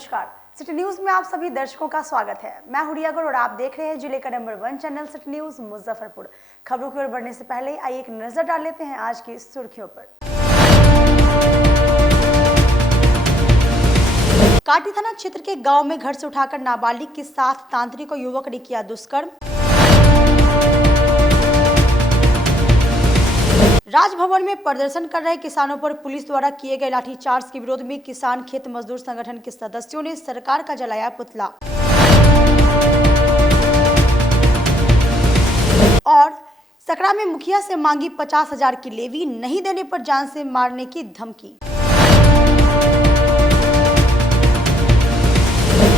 नमस्कार, city news में आप सभी दर्शकों का स्वागत है। मैं हूं रिया गौड़ और आप देख रहे हैं जिले का number 1 channel city news Muzaffarpur. खबरों की ओर बढ़ने से पहले आइए एक नजर डाल लेते हैं आज की सुर्खियों पर। काटी थाना क्षेत्र के गांव में घर से उठाकर नाबालिग के साथ तांत्रिक और युवक ने किया दुष्कर्म। राजभवन में प्रदर्शन कर रहे किसानों पर पुलिस द्वारा किए गए लाठीचार्ज के विरोध में किसान खेत मजदूर संगठन के सदस्यों ने सरकार का जलाया पुतला। और सकरा में मुखिया से मांगी 50,000 की लेवी, नहीं देने पर जान से मारने की धमकी।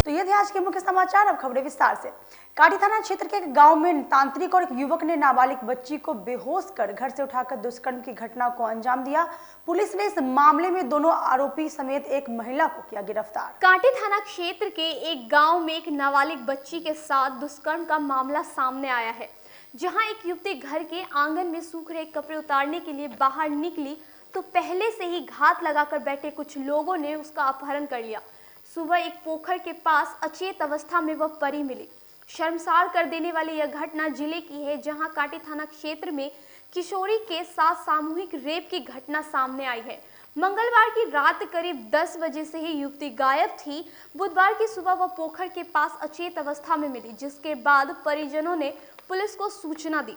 तो ये थे आज के मुख्य समाचार। अब खबरें विस्तार से। काटी थाना क्षेत्र के गांव में तांत्रिक और एक युवक ने नाबालिग बच्ची को बेहोश कर घर से उठाकर दुष्कर्म की घटना को अंजाम दिया। पुलिस ने इस मामले में दोनों आरोपी समेत एक महिला को किया गिरफ्तार। काटी थाना क्षेत्र के एक गांव में एक नाबालिग बच्ची के साथ दुष्कर्म का मामला सामने आया है, जहां एक युवती घर के आंगन में सूख रहे कपड़े उतारने के लिए बाहर निकली तो पहले से ही घात लगाकर बैठे कुछ लोगों ने उसका अपहरण कर लिया। सुबह एक पोखर के पास अचेत अवस्था में वह परी मिली। शर्मसार कर देने वाली यह घटना जिले की है, जहां काटी थाना क्षेत्र में किशोरी के साथ सामूहिक रेप की घटना सामने आई है। मंगलवार की रात करीब 10 बजे से ही युवती गायब थी। बुधवार की सुबह वह पोखर के पास अचेत अवस्था में मिली, जिसके बाद परिजनों ने पुलिस को सूचना दी।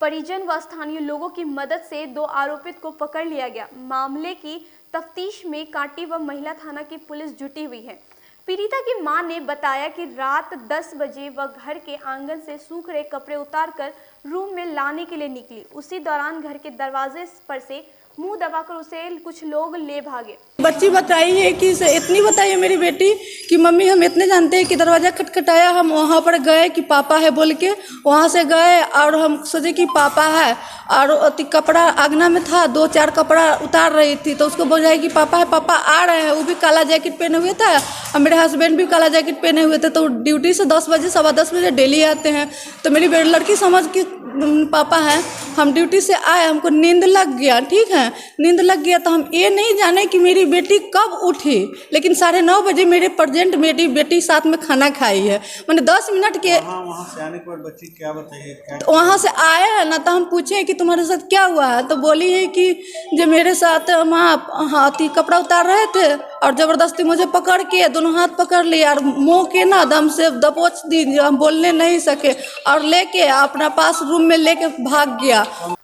परिजन व स्थानीय लोगों की मदद से 2 आरोपित को पकड़ लिया गया। मामले की तफ्तीश में काटी व महिला थाना की पुलिस जुटी हुई है। पीड़िता की मां ने बताया कि रात 10 बजे वह घर के आंगन से सूख रहे कपड़े उतारकर रूम में लाने के लिए निकली। उसी दौरान घर के दरवाजे पर से मुंह दबाकर उसे कुछ लोग ले भागे। बच्ची बताई है कि इतनी बताई है मेरी बेटी कि मम्मी हम इतने जानते हैं कि दरवाजा खटखटाया, हम वहाँ पर गए कि पापा है बोल के वहाँ से गए और हम सोचे कि पापा है, और कपड़ा आंगना में था, 2-4 कपड़ा उतार रही थी तो उसको बोला कि पापा है, पापा आ रहे हैं। वो भी काला जैकेट पहने हुए था और मेरे हस्बैंड भी काला जैकेट पहने हुए थे। तो ड्यूटी से 10 बजे 10:15 बजे डेली आते हैं। तो मेरी लड़की समझ के पापा हैं, हम ड्यूटी से आए, हमको नींद लग गया। ठीक है, नींद लग गया तो हम ये नहीं जाने कि मेरी बेटी कब उठी, लेकिन 9:30 बजे मेरे प्रेजेंट मेरी बेटी साथ में खाना खाई है। मैंने 10 मिनट के वहाँ से आने के बाद बच्ची क्या बताइए, तो वहाँ से आए हैं ना, तो हम पूछे कि तुम्हारे साथ क्या हुआ है, तो बोली है कि जो मेरे साथ वहाँ हाथी कपड़ा उतार रहे थे और ज़बरदस्ती मुझे पकड़ के दोनों हाथ पकड़ लिए और मुँह के ना दम से दबोच दी, हम बोलने नहीं सके और लेके अपना पास रूम में लेके भाग गया।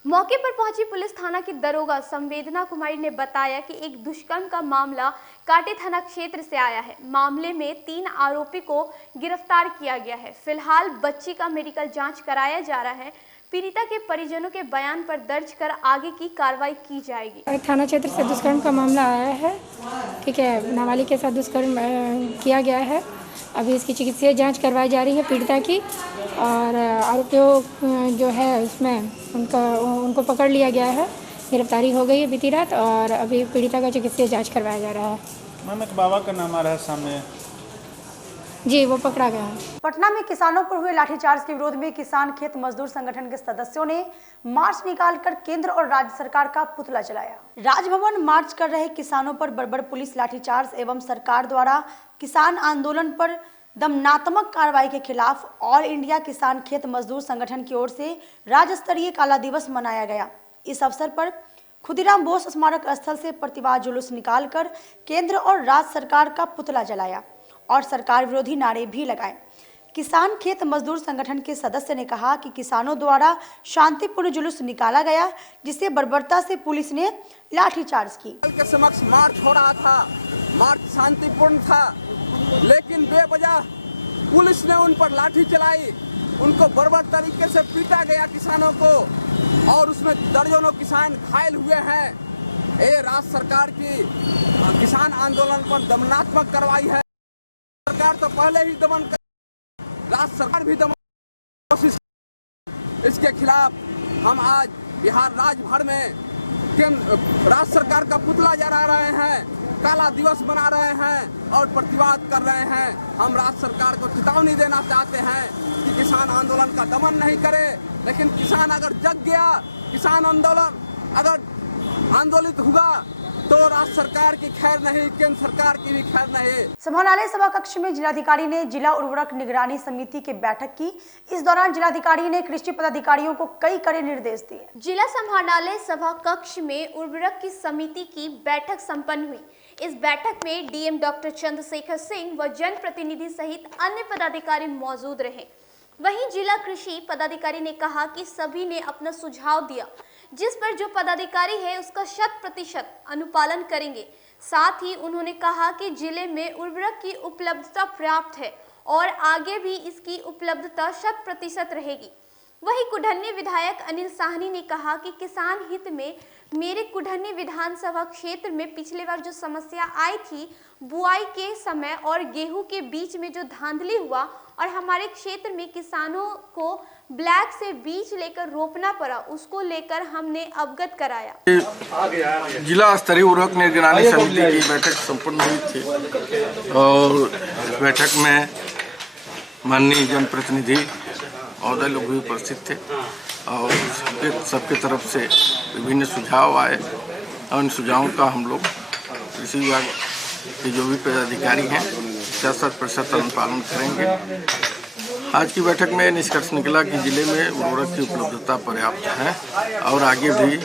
मौके पर पहुंची पुलिस थाना की दरोगा संवेदना कुमारी ने बताया कि एक दुष्कर्म का मामला काटी थाना क्षेत्र से आया है। मामले में 3 आरोपी को गिरफ्तार किया गया है। फिलहाल बच्ची का मेडिकल जांच कराया जा रहा है। पीड़िता के परिजनों के बयान पर दर्ज कर आगे की कार्रवाई की जाएगी। थाना क्षेत्र से दुष्कर्म का मामला आया है। ठीक है, नाबालिग के साथ दुष्कर्म किया गया है। अभी इसकी चिकित्सीय जांच करवाई जा रही है पीड़िता की, और आरोपियों जो है उसमें उनको पकड़ लिया गया है। गिरफ्तारी हो गई है बीती रात और अभी पीड़िता का चिकित्सीय जांच करवाया जा रहा है। मैम एक बाबा का नाम आ रहा है सामने, जी वो पकड़ा गया है। पटना में किसानों पर हुए लाठीचार्ज के विरोध में किसान खेत मजदूर संगठन के सदस्यों ने मार्च निकालकर केंद्र और राज्य सरकार का पुतला जलाया। राजभवन मार्च कर रहे किसानों पर बर्बर पुलिस लाठीचार्ज एवं सरकार द्वारा किसान आंदोलन पर दमनात्मक कार्रवाई के खिलाफ ऑल इंडिया किसान खेत मजदूर संगठन की ओर से राज्य स्तरीय काला दिवस मनाया गया। इस अवसर पर खुदीराम बोस स्मारक स्थल से प्रतिवाद जुलूस निकालकर केंद्र और राज्य सरकार का पुतला जलाया और सरकार विरोधी नारे भी लगाए। किसान खेत मजदूर संगठन के सदस्य ने कहा कि किसानों द्वारा शांतिपूर्ण जुलूस निकाला गया, जिसे बर्बरता से पुलिस ने लाठीचार्ज की। के समक्ष मार्च हो रहा था, मार्च शांतिपूर्ण था, लेकिन बेवजह पुलिस ने उन पर लाठी चलाई, उनको बर्बर तरीके से पीटा गया किसानों को, और उसमें दर्जनों किसान घायल हुए हैं। ये राज्य सरकार की किसान आंदोलन पर दमनात्मक कार्रवाई है। सरकार तो पहले ही दमन कर, राज्य सरकार भी दमन कोशिश। इसके खिलाफ हम आज बिहार राज्य भर में राज्य सरकार का पुतला जला रहे हैं, काला दिवस मना रहे हैं और प्रतिवाद कर रहे हैं। हम राज्य सरकार को चेतावनी देना चाहते हैं कि किसान आंदोलन का दमन नहीं करे, लेकिन किसान अगर जग गया, किसान आंदोलन अगर आंदोलित हुआ तो राज्य सरकार की खैर नहीं, केंद्र सरकार की भी खैर नहीं। समाहरणालय सभा कक्ष में जिलाधिकारी ने जिला उर्वरक निगरानी समिति की बैठक की। इस दौरान जिलाधिकारी ने कृषि पदाधिकारियों को कई कड़े निर्देश दिए। जिला समाहरणालय सभा कक्ष में उर्वरक की समिति की बैठक संपन्न हुई। इस बैठक में डीएम डॉक्टर चंद्रशेखर सिंह व जनप्रतिनिधि सहित अन्य पदाधिकारी मौजूद रहे। वहीं जिला कृषि पदाधिकारी ने कहा कि सभी ने अपना सुझाव दिया, जिस पर जो पदाधिकारी है उसका 100% अनुपालन करेंगे। साथ ही उन्होंने कहा कि जिले में उर्वरक की उपलब्धता पर्याप्त है और आगे भी इसकी उपलब्धता 100% रहेगी। वहीं कुढ़नी विधायक अनिल साहनी ने कहा कि किसान हित में मेरे कुढ़नी विधानसभा क्षेत्र में पिछले बार जो समस्या आई थी बुआई के समय और गेहूं के बीच में जो धांधली हुआ और हमारे क्षेत्र में किसानों को ब्लैक से बीज लेकर रोपना पड़ा, उसको लेकर हमने अवगत कराया। जिला स्तरीय उर्वरक निगरानी समिति की बैठक संपन्न हुई थी और बैठक में माननीय जनप्रतिनिधि महोदय लोग भी उपस्थित थे और सबके तरफ से विभिन्न सुझाव आए और इन सुझावों का हम लोग कृषि विभाग के जो भी पदाधिकारी हैं 100% अनुपालन करेंगे। आज की बैठक में निष्कर्ष निकला कि जिले में उर्वरक की उपलब्धता पर्याप्त है और आगे भी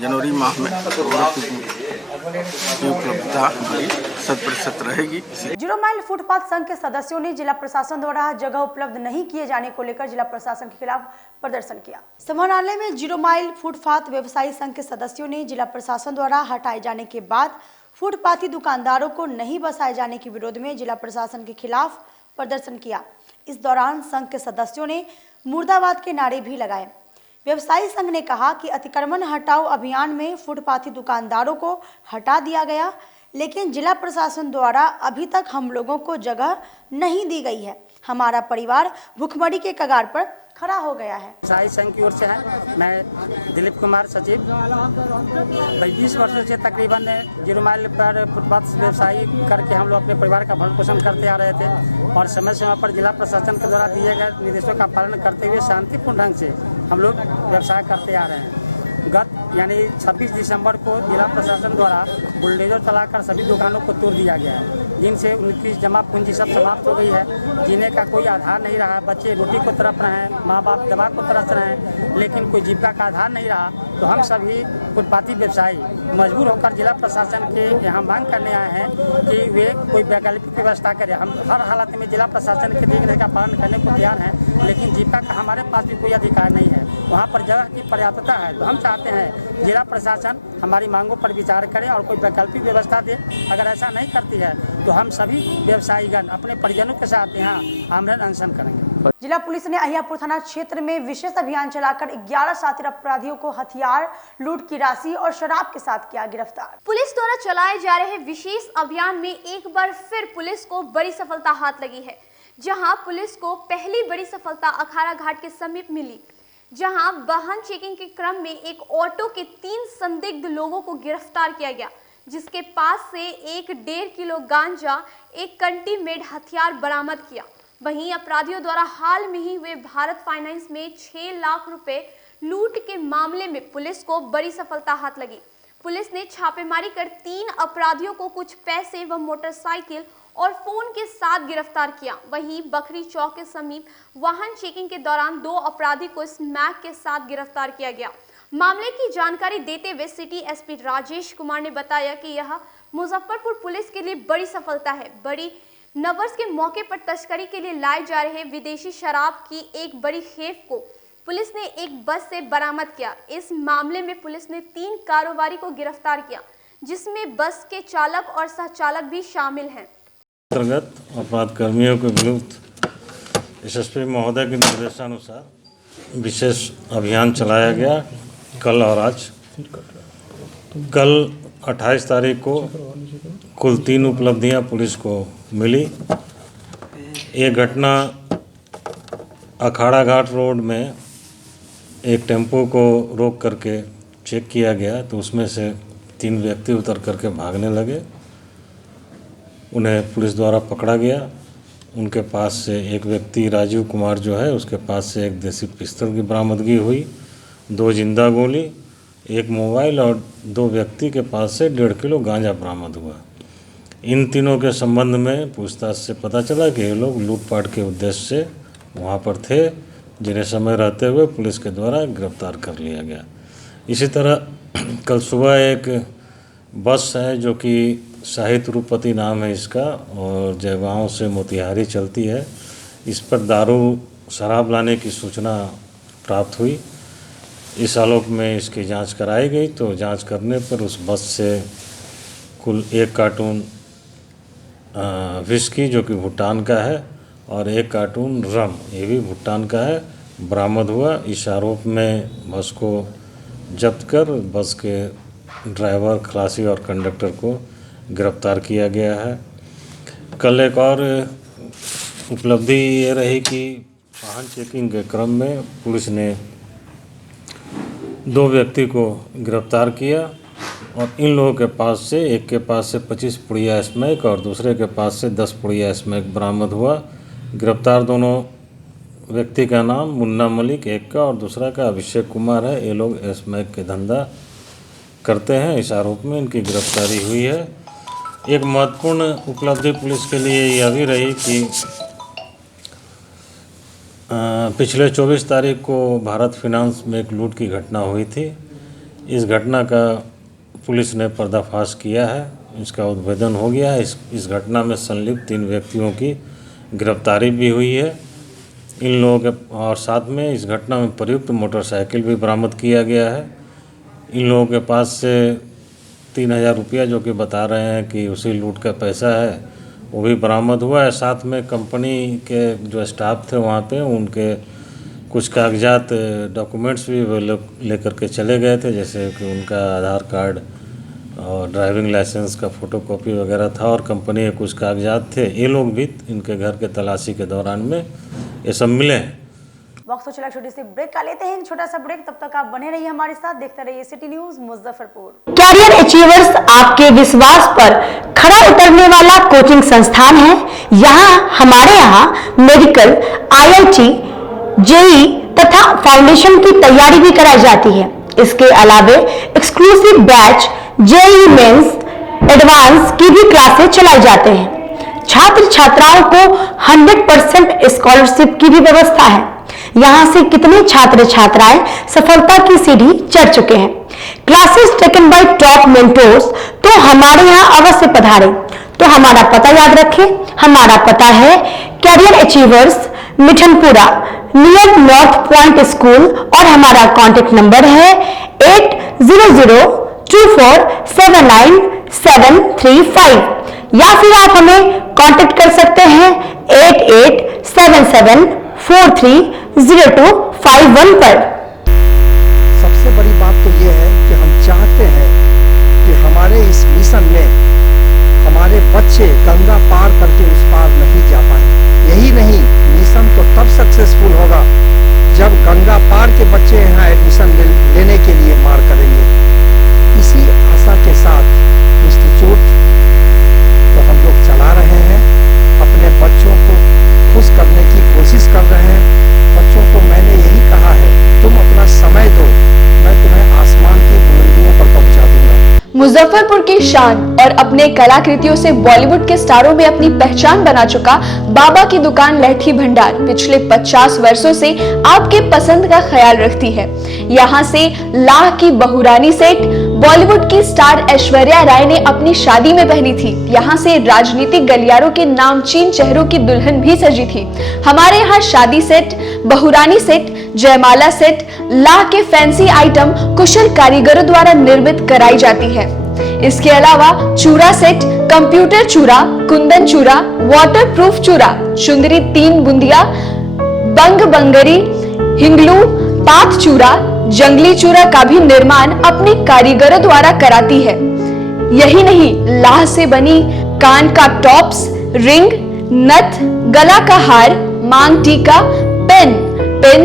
जनवरी माह में उर्वरक की उपलब्धता हमारी 100% रहेगी। 0 माइल फुटपाथ संघ के सदस्यों ने जिला प्रशासन द्वारा जगह उपलब्ध नहीं किए जाने को लेकर जिला प्रशासन के खिलाफ प्रदर्शन किया। समाहरणालय में 0 माइल फुटपाथ व्यवसायी संघ के सदस्यों ने जिला प्रशासन द्वारा हटाए जाने के बाद फुटपाथी दुकानदारों को नहीं बसाए जाने के विरोध में जिला प्रशासन के खिलाफ प्रदर्शन किया। इस दौरान संघ के सदस्यों ने मुर्दाबाद के नारे भी लगाए। व्यवसायी संघ ने कहा कि अतिक्रमण हटाओ अभियान में फुटपाथी दुकानदारों को हटा दिया गया, लेकिन जिला प्रशासन द्वारा अभी तक हम लोगों को जगह नहीं दी गई है। हमारा परिवार भुखमरी के कगार पर खड़ा हो गया है। व्यवसायी संघ की ओर से है, मैं दिलीप कुमार सचिव। 20 वर्षों से तकरीबन 0 माइल पर फुटपाथ व्यवसायी करके हम लोग अपने परिवार का भरण पोषण करते आ रहे थे और समय समय पर जिला प्रशासन के द्वारा दिए गए निर्देशों का पालन करते हुए शांतिपूर्ण ढंग से हम लोग व्यवसाय करते आ रहे हैं। गत यानी 26 दिसंबर को जिला प्रशासन द्वारा बुलडोजर चलाकर सभी दुकानों को तोड़ दिया गया है, जिनसे उनकी जमा पूंजी सब समाप्त हो गई है। जीने का कोई आधार नहीं रहा। बच्चे रोटी को तरफ रहे हैं, माँ बाप दवा को तरफ रहे हैं, लेकिन कोई जीविका का आधार नहीं रहा। तो हम सभी फुटपाथी व्यवसायी मजबूर होकर जिला प्रशासन के यहाँ मांग करने आए हैं कि वे कोई वैकल्पिक व्यवस्था करें। हम हर हालत में जिला प्रशासन के देखरेख का पालन करने को तैयार हैं, लेकिन जीविका का हमारे पास भी कोई अधिकार नहीं है। वहाँ पर जगह की पर्याप्तता है, तो हम चाहते हैं जिला प्रशासन हमारी मांगों पर विचार करे और कोई वैकल्पिक व्यवस्था दे। अगर ऐसा नहीं करती है तो हम सभी व्यवसायीगण अपने परिजनों के साथ यहाँ आमरण अनशन करेंगे। जिला पुलिस ने अहियापुर थाना क्षेत्र में विशेष अभियान चलाकर 11 शातिर अपराधियों को हथियार, लूट की राशि और शराब के साथ किया गिरफ्तार। पुलिस द्वारा चलाए जा रहे विशेष अभियान में एक बार फिर पुलिस को बड़ी सफलता हाथ लगी है, जहां पुलिस को पहली बड़ी सफलता अखाड़ा घाट के समीप मिली, जहां वाहन चेकिंग के क्रम में एक ऑटो के 3 संदिग्ध लोगों को गिरफ्तार किया गया, जिसके पास से 1.5 किलो गांजा, एक कंटी मेड हथियार बरामद किया। वहीं अपराधियों द्वारा हाल में ही हुए भारत फाइनेंस में 6 लाख रुपए लूट के मामले में पुलिस को बड़ी सफलता हाथ लगी। पुलिस ने छापेमारी कर 3 अपराधियों को कुछ पैसे व मोटरसाइकिल और फोन के साथ गिरफ्तार किया। वहीं बखरी चौक के समीप वाहन चेकिंग के दौरान 2 अपराधी को स्मैक के साथ गिरफ्तार किया गया। मामले की जानकारी देते हुए सिटी एसपी राजेश कुमार ने बताया कि यह मुजफ्फरपुर पुलिस के लिए बड़ी सफलता है। बड़ी नववर्ष के मौके पर तस्करी के लिए लाए जा रहे विदेशी शराब की एक बड़ी खेप को पुलिस ने एक बस से बरामद किया। इस मामले में पुलिस ने 3 कारोबारी को गिरफ्तार किया, जिसमें बस के चालक और सहचालक भी शामिल हैं। अंतर्गत अपराध कर्मियों के विरुद्ध एसएसपी महोदय के निर्देशानुसार विशेष अभियान चलाया गया। कल और आज कल 28 तारीख को कुल 3 उपलब्धियां पुलिस को मिली। ये घटना अखाड़ा घाट रोड में एक टेम्पो को रोक करके चेक किया गया, तो उसमें से 3 व्यक्ति उतर करके भागने लगे। उन्हें पुलिस द्वारा पकड़ा गया। उनके पास से एक व्यक्ति राजीव कुमार जो है, उसके पास से एक देसी पिस्तौल की बरामदगी हुई, 2 जिंदा गोली एक मोबाइल और 2 व्यक्ति के पास से 1.5 किलो गांजा बरामद हुआ। इन तीनों के संबंध में पूछताछ से पता चला कि ये लोग लूटपाट के उद्देश्य से वहाँ पर थे, जिन्हें समय रहते हुए पुलिस के द्वारा गिरफ्तार कर लिया गया। इसी तरह कल सुबह एक बस है जो कि शाही तिरुपति नाम है इसका और जयगांव से मोतिहारी चलती है। इस पर दारू शराब लाने की सूचना प्राप्त हुई। इस आलोक में इसकी जांच कराई गई तो जांच करने पर उस बस से कुल 1 कार्टून विस्की जो कि भूटान का है और 1 कार्टून रम ये भी भूटान का है बरामद हुआ। इस आरोप में बस को जब्त कर बस के ड्राइवर, खलासी और कंडक्टर को गिरफ्तार किया गया है। कल एक और उपलब्धि ये रही कि वाहन चेकिंग के क्रम में पुलिस ने 2 व्यक्ति को गिरफ्तार किया और इन लोगों के पास से एक के पास से 25 पुड़िया स्मैक और दूसरे के पास से 10 पुड़िया स्मैक बरामद हुआ। गिरफ्तार दोनों व्यक्ति का नाम मुन्ना मलिक एक का और दूसरा का अभिषेक कुमार है। ये लोग स्मैक के धंधा करते हैं। इस आरोप में इनकी गिरफ्तारी हुई है। एक महत्वपूर्ण उपलब्धि पुलिस के लिए यह भी रही कि पिछले 24 तारीख को भारत फाइनेंस में एक लूट की घटना हुई थी। इस घटना का पुलिस ने पर्दाफाश किया है, इसका उद्भेदन हो गया है। इस घटना में संलिप्त 3 व्यक्तियों की गिरफ्तारी भी हुई है। इन लोगों के और साथ में इस घटना में प्रयुक्त मोटरसाइकिल भी बरामद किया गया है। इन लोगों के पास से 3000 रुपया जो कि बता रहे हैं कि उसी लूट का पैसा है वो भी बरामद हुआ है। साथ में कंपनी के जो स्टाफ थे वहाँ पे उनके कुछ कागजात डॉक्यूमेंट्स भी वो लोग लेकर के चले गए थे, जैसे कि उनका आधार कार्ड और ड्राइविंग लाइसेंस का फ़ोटोकॉपी वगैरह था और कंपनी के कुछ कागजात थे। ये लोग भी इनके घर के तलाशी के दौरान में ये सब मिले हैं। वक्त तो चला छोटी सी ब्रेक का लेते हैं, छोटा सा ब्रेक। तब तक आप बने रहिए हमारे साथ, देखते रहिए city news Muzaffarpur. Career achievers आपके विश्वास पर खरा उतरने वाला कोचिंग संस्थान है। हमारे यहाँ मेडिकल, IIT, JEE तथा फाउंडेशन की तैयारी भी कराई जाती है। इसके अलावे exclusive batch JEE mains, advance की भी क्लासेस चलाई जाते हैं। छात्र छात्राओं को 100% स्कॉलरशिप की भी व्यवस्था है। यहाँ से कितने छात्र छात्राएं सफलता की सीढ़ी चढ़ चुके हैं। Classes taken by top mentors, तो हमारे यहाँ अवश्य पधारें। तो हमारा पता याद रखें, हमारा पता है career achievers, Mithanpura, near north point school और हमारा कॉन्टेक्ट नंबर है 8002479735 या फिर आप हमें कांटेक्ट कर सकते हैं 8877430251 पर। सबसे बड़ी बात तो ये है कि हम चाहते हैं कि हमारे इस मिशन में हमारे बच्चे गंगा पार करके उस पार नहीं जा पाए। यही नहीं, मिशन तो तब सक्सेसफुल होगा जब गंगा पार के बच्चे यहाँ एडमिशन लेने के लिए मार करेंगे। इसी आशा के साथ इंस्टीट्यूट तो हम लोग चला रहे हैं, अपने बच्चों को खुश करने की कोशिश कर रहे हैं। बच्चों को मैंने यही कहा है, तुम अपना समय दो, मैं तुम्हें आसमान की बुलंदियों पर पहुंचा दूंगा। मुजफ्फरपुर की शान और अपने कलाकृतियों से बॉलीवुड के स्टारों में अपनी पहचान बना चुका बाबा की दुकान लहठी भंडार पिछले 50 वर्षों से आपके पसंद का ख्याल रखती है। यहाँ से लाह की बहुरानी सेट बॉलीवुड की स्टार ऐश्वर्या राय ने अपनी शादी में पहनी थी। यहाँ से राजनीतिक गलियारों के नामचीन चेहरों की दुल्हन भी सजी थी। हमारे यहाँ शादी सेट, बहुरानी सेट, जयमाला सेट, लाह के फैंसी आइटम कुशल कारीगरों द्वारा निर्मित कराई जाती है। इसके अलावा चूड़ा सेट, कंप्यूटर चूड़ा, कुंदन चूड़ा, वाटरप्रूफ चूड़ा, चुंदरी 3 बुंदिया, बंग बंगरी, हिंगलू, पात चूड़ा, जंगली चूड़ा का भी निर्माण अपने कारीगरों द्वारा कराती है। यही नहीं, लाह से बनी कान का टॉप्स, रिंग, नथ, गला का हार, मांग टीका, पेन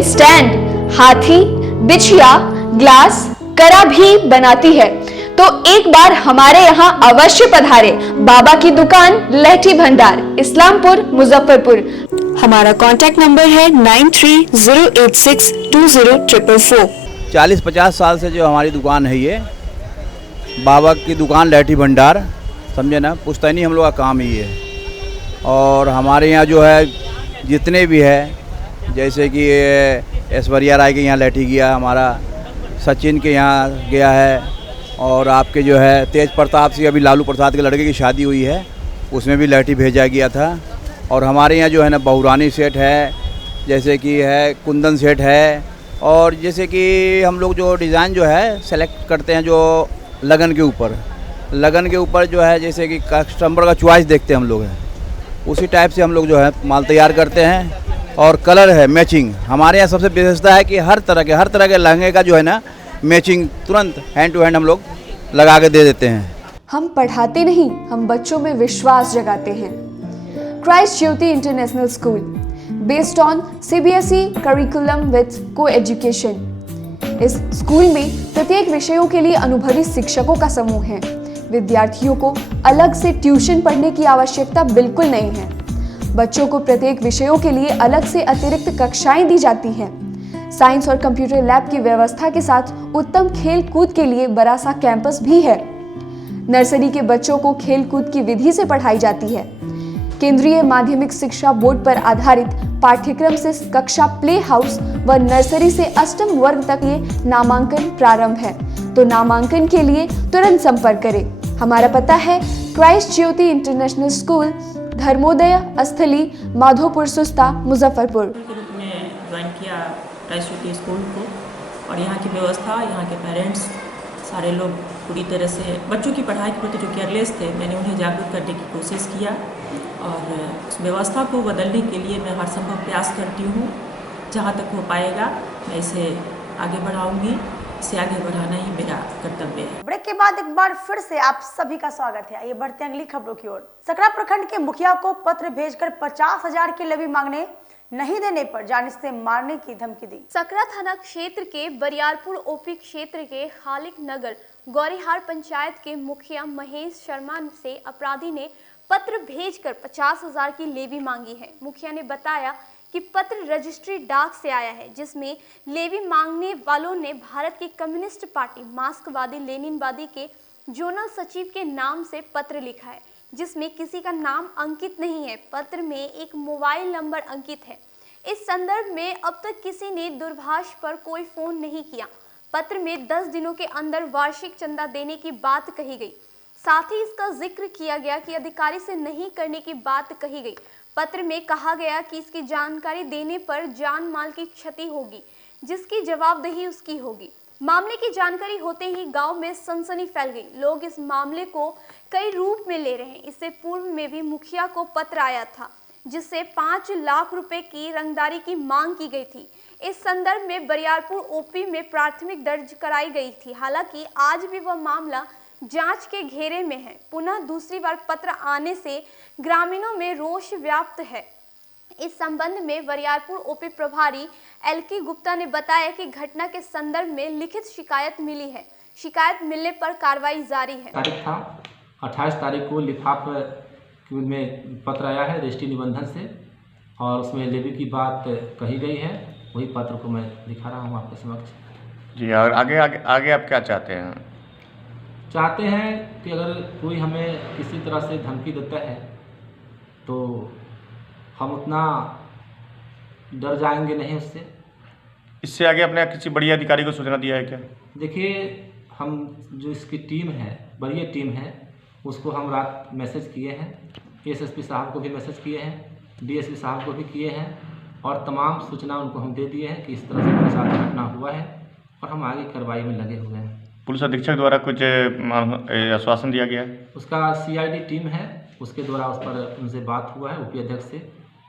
स्टैंड, हाथी, बिछिया, ग्लास, करा भी बनाती है। तो एक बार हमारे यहाँ अवश्य पधारे। बाबा की दुकान लहठी भंडार, इस्लामपुर, मुजफ्फरपुर। हमारा कांटेक्ट नंबर है 9308620444। 40-50 साल से जो हमारी दुकान है, ये बाबा की दुकान लैठी भंडार, समझे ना, पुश्तैनी हम लोग का काम ही है। और हमारे यहाँ जो है जितने भी है, जैसे कि ऐश्वर्या राय के यहाँ लैठी गया, हमारा सचिन के यहाँ गया है, और आपके जो है तेज प्रताप सिंह, अभी लालू प्रसाद के लड़के की शादी हुई है, उसमें भी लैठी भेजा गया था। और हमारे यहाँ जो है ना बहुरानी सेठ है, जैसे कि है कुंदन सेठ है, और जैसे कि हम लोग जो डिज़ाइन जो है सेलेक्ट करते हैं जो लगन के ऊपर जो है, जैसे कि कस्टमर का चॉइस देखते हैं हम लोग हैं, उसी टाइप से हम लोग जो है माल तैयार करते हैं। और कलर है मैचिंग, हमारे यहाँ सबसे विशेषता है कि हर तरह के लहंगे का जो है ना मैचिंग तुरंत हैंड टू हैंड हम लोग लगा के दे देते हैं। हम पढ़ाते नहीं, हम बच्चों में विश्वास जगाते हैं। Christ Jyoti international school, based on CBSE curriculum with coeducation. इस स्कूल में प्रत्येक विषयों के लिए अनुभवी शिक्षकों का समूह है। विद्यार्थियों को अलग से ट्यूशन पढ़ने की आवश्यकता बिल्कुल नहीं है। बच्चों को प्रत्येक विषयों के लिए अलग से अतिरिक्त कक्षाएं दी जाती हैं। साइंस और कंप्यूटर लैब की व्यवस्था के साथ उत्तम खेल कूद के लिए बड़ा सा कैंपस भी है। नर्सरी के बच्चों को खेल कूद की विधि से पढ़ाई जाती है। केंद्रीय माध्यमिक शिक्षा बोर्ड पर आधारित पाठ्यक्रम से कक्षा प्ले हाउस व नर्सरी से अष्टम वर्ग तक ये नामांकन प्रारंभ है। तो नामांकन के लिए तुरंत संपर्क करें। हमारा पता है Christ Jyoti international school, Dharmodaya स्थली, माधोपुर सुस्ता, मुजफ्फरपुर। के रूप में ज्वाइन किया क्राइस्ट ज्योति स्कूल को, और यहाँ की व्यवस्था, यहाँ के पेरेंट्स सारे लोग पूरी तरह से बच्चों की पढ़ाई के प्रति जो केयरलेस थे, मैंने उन्हें जागरूक करने की कोशिश किया, और उस व्यवस्था को बदलने के लिए मैं हर संभव प्रयास करती हूँ। जहाँ तक हो पाएगा मैं इसे आगे बढ़ाऊँगी, इसे आगे बढ़ाना ही मेरा कर्तव्य है। ब्रेक के बाद एक बार फिर से आप सभी का स्वागत है। आइए बढ़ते हैं अगली खबरों की ओर। सकरा प्रखंड के मुखिया को पत्र भेजकर 50,000 की लेवी मांगने नहीं देने पर जान से मारने की धमकी दी। सकरा थाना क्षेत्र के बरियारपुर ओपी क्षेत्र के खालिक नगर गौरीहार पंचायत के मुखिया महेश शर्मा से अपराधी ने पत्र भेजकर 50,000 की लेवी मांगी है। मुखिया ने बताया कि पत्र रजिस्ट्री डाक से आया है, जिसमें लेवी मांगने वालों ने भारत की कम्युनिस्ट पार्टी मार्क्सवादी लेनिनवादी के जोनल सचिव के नाम से पत्र लिखा है, जिसमें किसी का नाम अंकित नहीं है। पत्र में एक मोबाइल नंबर अंकित है। इस संदर्भ में अब तक किसी ने दूरभाष पर कोई फोन नहीं किया। पत्र में 10 दिनों के अंदर वार्षिक चंदा देने की बात कही गई। साथ ही इसका जिक्र किया गया कि अधिकारी से नहीं करने की बात कही गई। पत्र में कहा गया कि इसकी जानकारी देने पर जान माल की क्षति होगी, जिसकी जवाबदेही उसकी होगी। मामले की जानकारी होते ही गांव में सनसनी फैल गई। लोग इस मामले को कई रूप में ले रहे हैं। इससे पूर्व में भी मुखिया को पत्र आया था, जिससे 5 लाख रुपए की रंगदारी की मांग की गई थी। इस संदर्भ में बरियारपुर ओपी में प्राथमिक दर्ज कराई गई थी। हालांकि आज भी वह मामला जांच के घेरे में है। पुनः दूसरी बार पत्र आने से ग्रामीणों में रोष व्याप्त है। इस संबंध में बरियारपुर ओपी प्रभारी LK गुप्ता ने बताया कि घटना के संदर्भ में लिखित शिकायत मिली है। शिकायत मिलने पर कार्रवाई जारी है। तारीख था 28 तारीख को लिफाफ में पत्र आया है रजिस्ट्री निबंधन से, और उसमें लेवी की बात कही गई है। वही पत्र को मैं दिखा रहा हूँ आपके समक्ष। जी, और आगे आप क्या चाहते हैं? चाहते हैं कि अगर कोई हमें किसी तरह से धमकी देता है तो हम उतना डर जाएंगे नहीं उससे। इससे आगे अपने किसी बड़ी अधिकारी को सूचना दिया है क्या? देखिए, हम जो इसकी टीम है, बड़ी टीम है, उसको हम रात मैसेज किए हैं। SSP साहब को भी मैसेज किए हैं, DSP साहब को भी किए हैं, और तमाम सूचना उनको हम दे दिए हैं कि इस तरह से मेरे साथ घटना हुआ है, और हम आगे कार्रवाई में लगे हुए हैं। पुलिस अधीक्षक द्वारा कुछ आश्वासन दिया गया है? उसका CID टीम है, उसके द्वारा उस पर उनसे बात हुआ है। OP अध्यक्ष से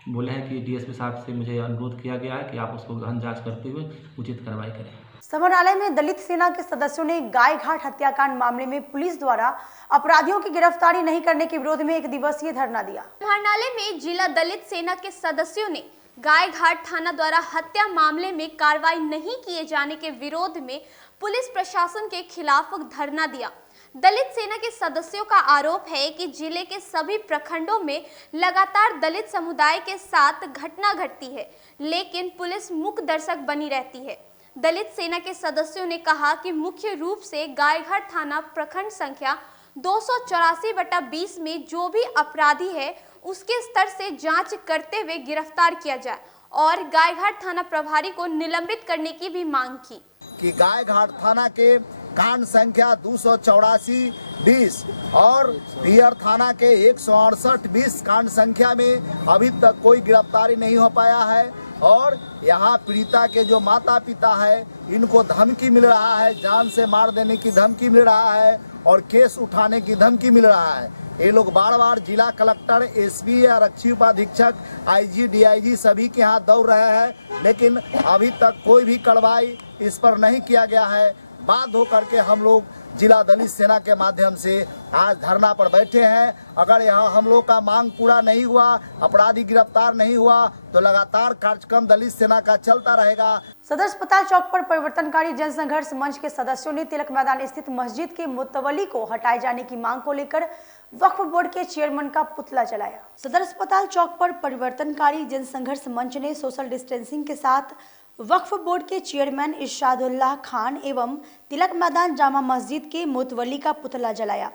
बोले हैं कि DSP साहब से मुझे अनुरोध किया गया है कि आप उसको गहन जांच करते हुए उचित कार्रवाई करें। समरनालय में दलित सेना के सदस्यों ने गायघाट हत्याकांड मामले में पुलिस द्वारा अपराधियों की गिरफ्तारी नहीं करने के विरोध में 1 दिवसीय धरना दिया। समरनालय में जिला दलित सेना के सदस्यों ने गायघाट थाना द्वारा हत्या मामले में कार्रवाई नहीं किए जाने के विरोध में पुलिस प्रशासन के खिलाफ धरना दिया। दलित सेना के सदस्यों का आरोप है कि जिले के सभी प्रखंडों में लगातार दलित समुदाय के साथ घटना घटती है, लेकिन पुलिस मूक दर्शक बनी रहती है। दलित सेना के सदस्यों ने कहा कि मुख्य रूप से गायघाट थाना प्रखंड संख्या 284/20 में जो भी अपराधी है उसके स्तर से जांच करते हुए गिरफ्तार किया जाए और गायघाट थाना प्रभारी को निलंबित करने की भी मांग की। कि गायघाट थाना के कांड संख्या 284/20 और बिहार थाना के 168/20 कांड संख्या में अभी तक कोई गिरफ्तारी नहीं हो पाया है और यहाँ पीड़िता के जो माता पिता है इनको धमकी मिल रहा है, जान से मार देने की धमकी मिल रहा है और केस उठाने की धमकी मिल रहा है। ये लोग बार बार जिला कलेक्टर, एसपी, आरक्षी उपाधीक्षक, आईजी, डीआईजी सभी के यहाँ दौड़ रहे हैं, लेकिन अभी तक कोई भी कार्रवाई इस पर नहीं किया गया है। बाध्य होकर के हम लोग जिला दलित सेना के माध्यम से आज धरना पर बैठे हैं। अगर यहाँ हम लोग का मांग पूरा नहीं हुआ, अपराधी गिरफ्तार नहीं हुआ तो लगातार कार्यक्रम दलित सेना का चलता रहेगा। सदर अस्पताल चौक पर परिवर्तनकारी जनसंघर्ष मंच के सदस्यों ने तिलक मैदान स्थित मस्जिद के मुतवल्ली को हटाए जाने की मांग को लेकर वक्फ बोर्ड के चेयरमैन का पुतला जलाया। सदर अस्पताल चौक पर परिवर्तनकारी जनसंघर्ष मंच ने सोशल डिस्टेंसिंग के साथ वक्फ बोर्ड के चेयरमैन इरशादुल्लाह खान एवं तिलक मैदान जामा मस्जिद के मुतवल्ली का पुतला जलाया।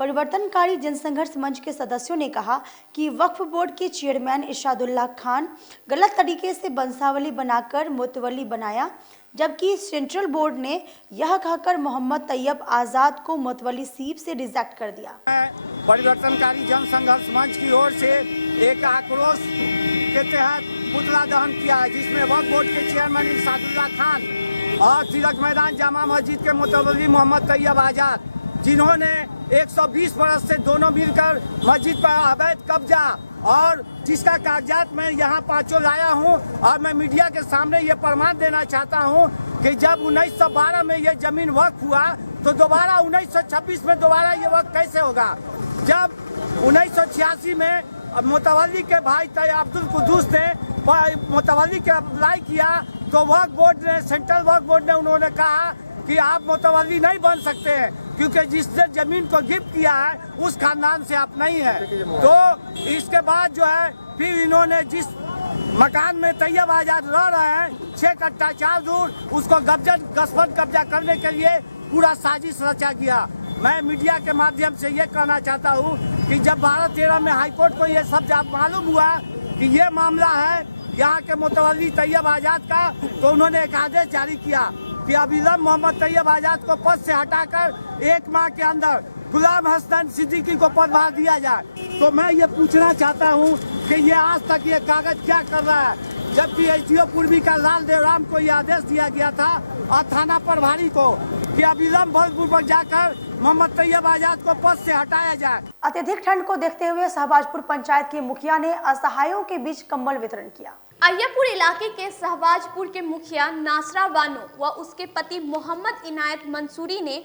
परिवर्तनकारी जनसंघर्ष मंच के सदस्यों ने कहा कि वक्फ बोर्ड के चेयरमैन इरशादुल्लाह खान गलत तरीके से वंशावली बनाकर मुतवल्ली बनाया, जबकि सेंट्रल बोर्ड ने यह कहकर मोहम्मद तैयब आज़ाद को मुतवल्ली सीट से रिजेक्ट कर दिया। परिवर्तनकारी जनसंघर्ष मंच की ओर से एक आक्रोश के तहत पुतला दहन किया है, जिसमें वक्फ बोर्ड के चेयरमैन इरशादुल्लाह खान और तिलक मैदान जामा मस्जिद के मुतवल्ली मोहम्मद तैयब आज़ाद, जिन्होंने 120 बरस से दोनों मिलकर मस्जिद पर अवैध कब्जा और जिसका कागजात मैं यहाँ पांचों लाया हूँ और मैं मीडिया के सामने ये प्रमाण देना चाहता हूँ कि जब 1912 में ये जमीन वक्फ हुआ तो दोबारा 1926 में दोबारा ये वक्फ कैसे होगा। जब 1986 में मुतवल्ली के भाई अब्दुल कुद्दूस ने मुतवल्ली के अप्लाई किया तो वक्फ बोर्ड ने, सेंट्रल वक्फ बोर्ड ने उन्होंने कहा कि आप मुतवल्ली नहीं बन सकते हैं क्योंकि जिसने जमीन को गिफ्ट किया है उस खानदान से आप नहीं हैं। तो इसके बाद जो है फिर इन्होंने जिस मकान में तैयब आज़ाद रह रहे हैं 6 कट्टा 4 दूर, उसको गसबन कब्जा करने के लिए पूरा साजिश रचा गया। मैं मीडिया के माध्यम से ये कहना चाहता हूँ कि जब 12-13 में हाईकोर्ट को ये सब मालूम हुआ कि ये मामला है यहाँ के मुतवल्ली तैयब आज़ाद का, तो उन्होंने एक आदेश जारी किया कि अविलंब मोहम्मद तैयब आज़ाद को पद से हटाकर 1 माह के अंदर गुलाम हसन सिद्दीकी को पदभार दिया जाए। तो मैं ये पूछना चाहता हूँ कि ये आज तक ये कागज क्या कर रहा है, जबकि एसडीओ पूर्वी का लाल देवराम को ये आदेश दिया गया था और थाना प्रभारी को कि अविलंब भोजपुर पर जाकर मोहम्मद तैयब आज़ाद को पद से हटाया जाए। अत्यधिक ठंड को देखते हुए शहबाजपुर पंचायत के मुखिया ने असहायों के बीच कंबल वितरण किया। अय्यपुर इलाके के शहबाजपुर के मुखिया नासरा बानो व उसके पति मोहम्मद इनायत मंसूरी ने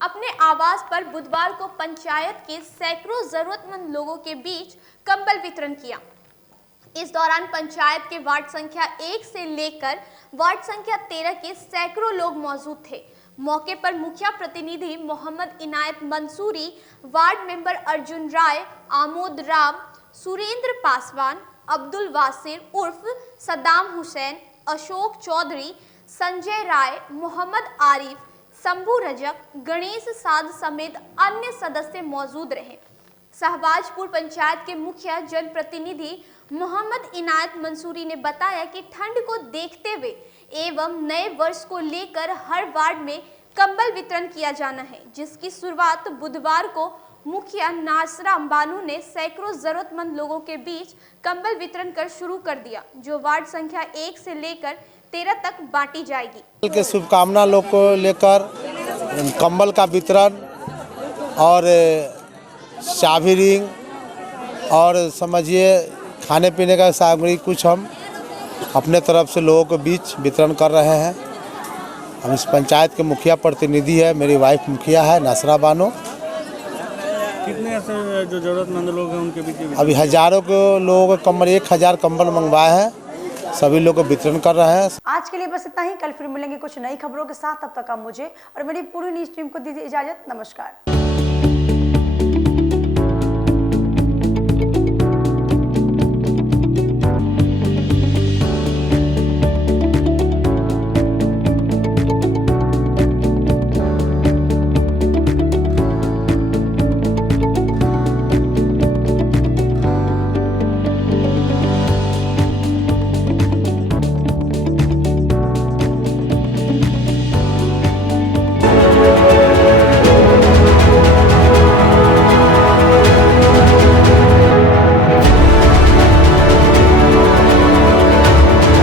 अपने आवास पर बुधवार को पंचायत के सैकड़ों जरूरतमंद लोगों के बीच कंबल वितरण किया। इस दौरान पंचायत के वार्ड संख्या 1 से लेकर वार्ड संख्या 13 के सैकड़ों लोग मौजूद थे। मौके पर मुखिया प्रतिनिधि मोहम्मद इनायत मंसूरी, वार्ड मेंबर अर्जुन राय, आमोद राम, सुरेंद्र पासवान, अब्दुल वासिर उर्फ सद्दाम हुसैन, अशोक चौधरी, संजय राय, मोहम्मद आरिफ, शंभू रजक, गणेश साध समेत अन्य सदस्य मौजूद रहे। शहबाजपुर पंचायत के मुखिया जनप्रतिनिधि मोहम्मद इनायत मंसूरी ने बताया कि ठंड को देखते हुए एवं नए वर्ष को लेकर हर वार्ड में कंबल वितरण किया जाना है, जिसकी शुरुआत बुधवार को मुखिया नासरा बानू ने सैकड़ों जरूरतमंद लोगों के बीच कंबल वितरण कर शुरू कर दिया, जो वार्ड संख्या 1 से लेकर 13 तक बांटी जाएगी। के शुभकामना लोग को लेकर कंबल का वितरण और चाबी रिंग और समझिए खाने पीने का सामग्री कुछ हम अपने तरफ से लोगों के बीच वितरण कर रहे हैं। हम इस पंचायत के मुखिया प्रतिनिधि है, मेरी वाइफ मुखिया है नासरा बानो। कितने ऐसे जो जरूरतमंद लोग हैं उनके बीच अभी हजारों के लोगों के कंबल 1000 कंबल मंगवाए हैं, सभी लोग को वितरण कर रहे हैं। आज के लिए बस इतना ही। कल फिर मिलेंगे कुछ नई खबरों के साथ। तब तक आप मुझे और मेरी पूरी न्यूज़ टीम को दीजिए इजाजत। नमस्कार।